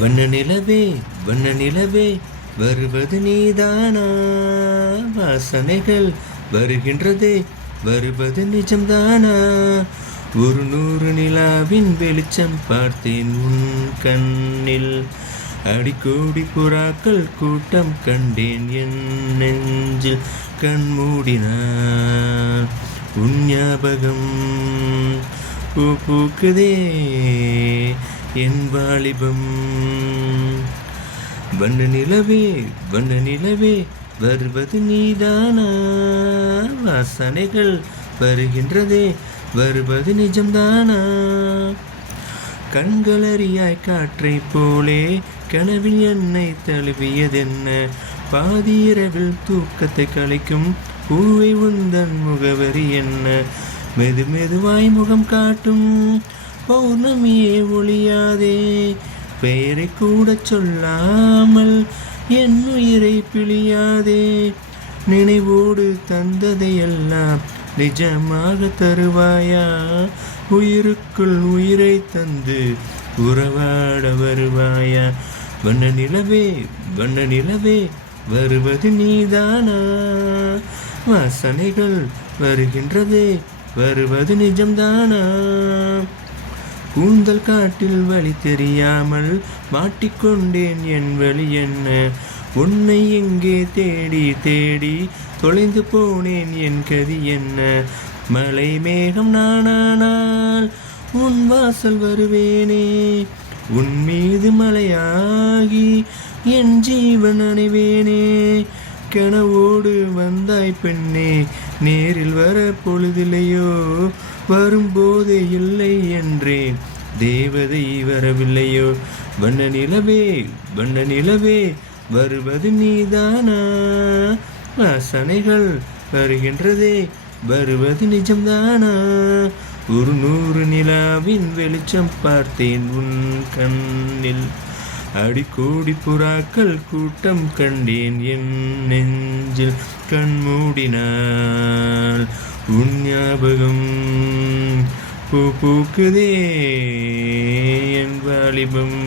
வண்ண நிலவே வண்ண நிலவே வருவது நீதானா? வாசனைகள் வருகின்றதே, வருவது நிஜம்தானா? ஒரு 100 நிலாவின் வெளிச்சம் பார்த்தேன் உன் கண்ணில். அடிக்கோடி புறாக்கள் கூட்டம் கண்டேன் என் நெஞ்சில். கண் மூடினான் உன் ஞாபகம் பூ பூக்குதே என் வாலிபம். வண்ண நிலவே வண்ண நிலவே வருவது நீதானா? வாசனைகள் வருகின்றதே, வருவது நிஜம்தானா? கண்களறியாய் காற்றை போலே கனவில் என்னை தழுவியதென்ன? பாதிரவில் தூக்கத்தை கலைக்கும் பூவை உந்தன் முகவரி என்ன? மெது மெதுவாய் முகம் காட்டும் பௌர்ணமியே ஒளியாதே, பெயரை கூட சொல்லாமல் என் உயிரை பிழியாதே. நினைவோடு தந்ததையெல்லாம் நிஜமாக தருவாயா? உயிருக்குள் உயிரை தந்து உறவாட வருவாயா? வண்ண நிலவே வண்ண நிலவே வருவது நீதானா? வாசனைகள் வருகின்றதே, வருவது நிஜம்தானா? கூந்தல் காட்டில் வழி தெரியாமல் மாட்டிக்கொண்டேன், என் வழி என்ன? உன்னை எங்கே தேடி தேடி தொலைந்து போனேன், என் கதி என்ன? மலை மேகம் நானானால் உன் வாசல் வருவேனே, உன் மீது மலையாகி என் ஜீவன் அணைவேனே. கனவோடு வந்தாய் பெண்ணே, நேரில் வர பொழுதில்லையோ? வரும்போதே இல்லை என்றேன், தேவதை வரவில்லையோ? வண்ண நிலவே வண்ண நிலவே வருவது நீதானா? வாசனைகள் வருகின்றதே, வருவது நிஜம்தானா? ஒரு 100 நிலாவின் வெளிச்சம் பார்த்தேன் உன் கண்ணில். அடிக்கோடி புறாக்கள் கூட்டம் கண்டேன் என் நெஞ்சில். கண் மூடினால் உன் ஞாபகம் பூ பூக்குதே என் வாலிபம்.